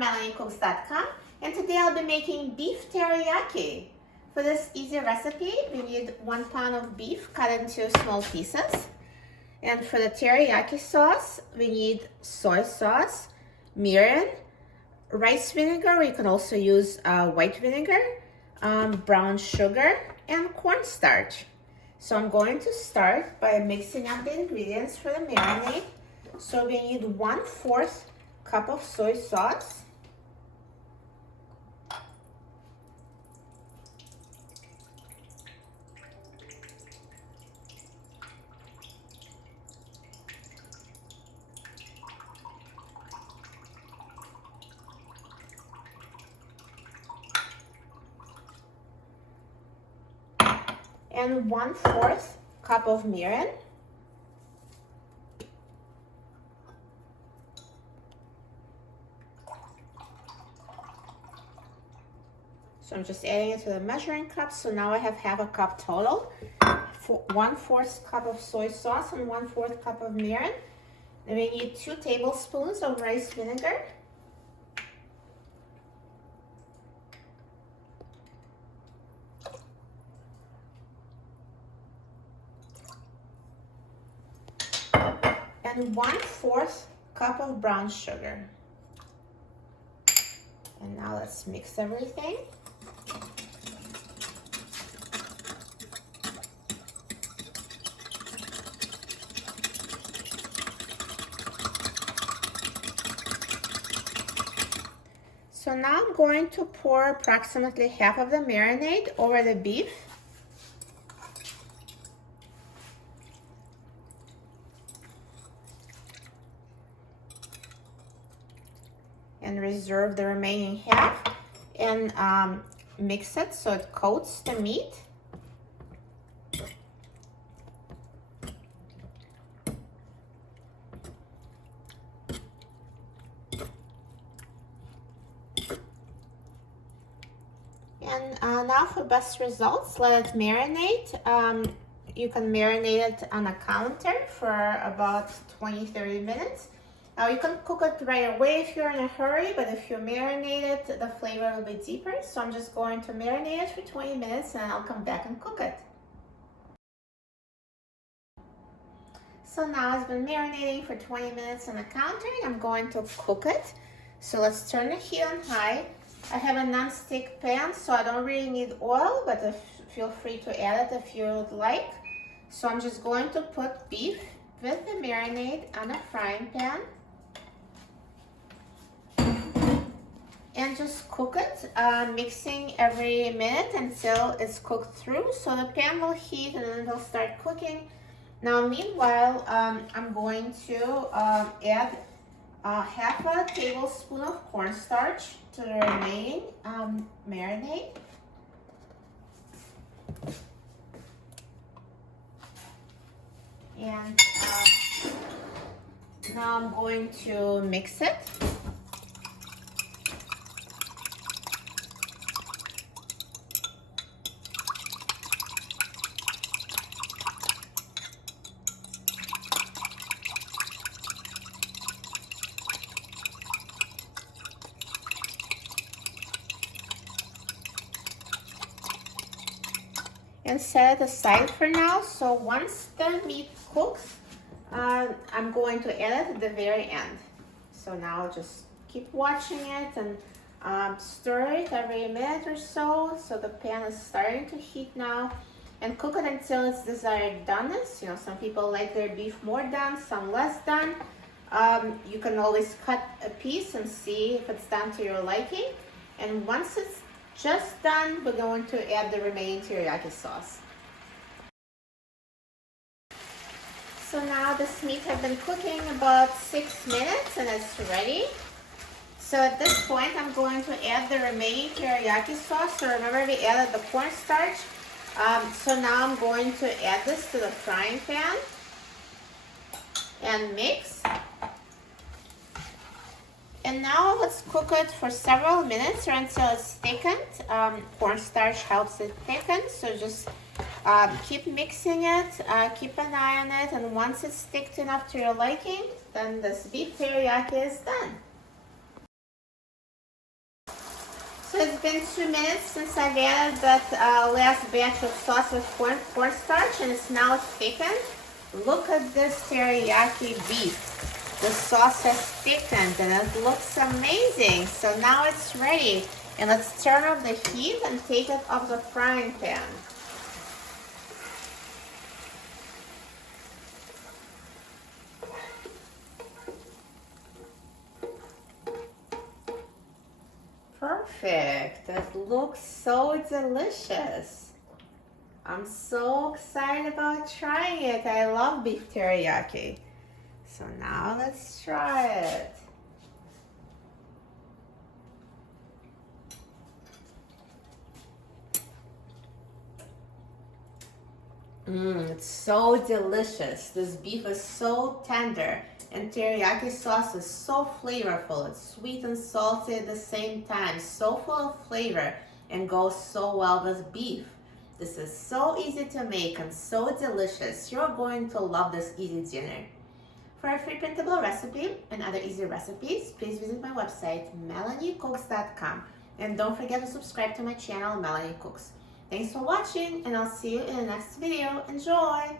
MelanieCooks.com, and today I'll be making beef teriyaki. For this easy recipe, we need 1 pound of beef cut into small pieces. And for the teriyaki sauce, we need soy sauce, mirin, rice vinegar, or you can also use white vinegar, brown sugar, and cornstarch. So I'm going to start by mixing up the ingredients for the marinade. So we need 1/4 cup of soy sauce, and 1/4 cup of mirin, so I'm just adding it to the measuring cup. So now I have 1/2 cup total. 1/4 cup of soy sauce and 1/4 cup of mirin. Then we need 2 tablespoons of rice vinegar. And 1/4 cup of brown sugar. And now let's mix everything. So now I'm going to pour approximately half of the marinade over the beef. And reserve the remaining half and mix it so it coats the meat. And now for best results, let it marinate. You can marinate it on a counter for about 20-30 minutes. You can cook it right away if you're in a hurry, but if you marinate it, the flavor will be deeper. So I'm just going to marinate it for 20 minutes and I'll come back and cook it. So now it's been marinating for 20 minutes on the counter. I'm going to cook it. So let's turn the heat on high. I have a non-stick pan, so I don't really need oil, but feel free to add it if you would like. So I'm just going to put beef with the marinade on a frying pan. And just cook it, mixing every minute until it's cooked through. So the pan will heat and then it'll start cooking. Now meanwhile, I'm going to add 1/2 tablespoon of cornstarch to the remaining marinade. And now I'm going to mix it. And set it aside for now. So once the meat cooks, I'm going to add it at the very end. So now just keep watching it and stir it every minute or so. So the pan is starting to heat now, and cook it until it's desired doneness. You know, some people like their beef more done, some less done. You can always cut a piece and see if it's done to your liking. And once it's just done, we're going to add the remaining teriyaki sauce. So now this meat has been cooking about 6 minutes and it's ready. So at this point, I'm going to add the remaining teriyaki sauce. So remember we added the cornstarch. So now I'm going to add this to the frying pan and mix. And now let's cook it for several minutes or until it's thickened. Cornstarch helps it thicken, so just keep mixing it, keep an eye on it, and once it's thick enough to your liking, then this beef teriyaki is done. So it's been 2 minutes since I've added that last batch of sauce with cornstarch, and it's now thickened. Look at this teriyaki beef. The sauce has thickened and it looks amazing. So now it's ready. And let's turn off the heat and take it off the frying pan. Perfect. It looks so delicious. I'm so excited about trying it. I love beef teriyaki. So now let's try it. It's so delicious. This beef is so tender, and teriyaki sauce is so flavorful. It's sweet and salty at the same time, so full of flavor, and goes so well with beef. This is so easy to make and so delicious. You're going to love this easy dinner. For a free printable recipe and other easy recipes, please visit my website, melaniecooks.com. And don't forget to subscribe to my channel, Melanie Cooks. Thanks for watching, and I'll see you in the next video. Enjoy!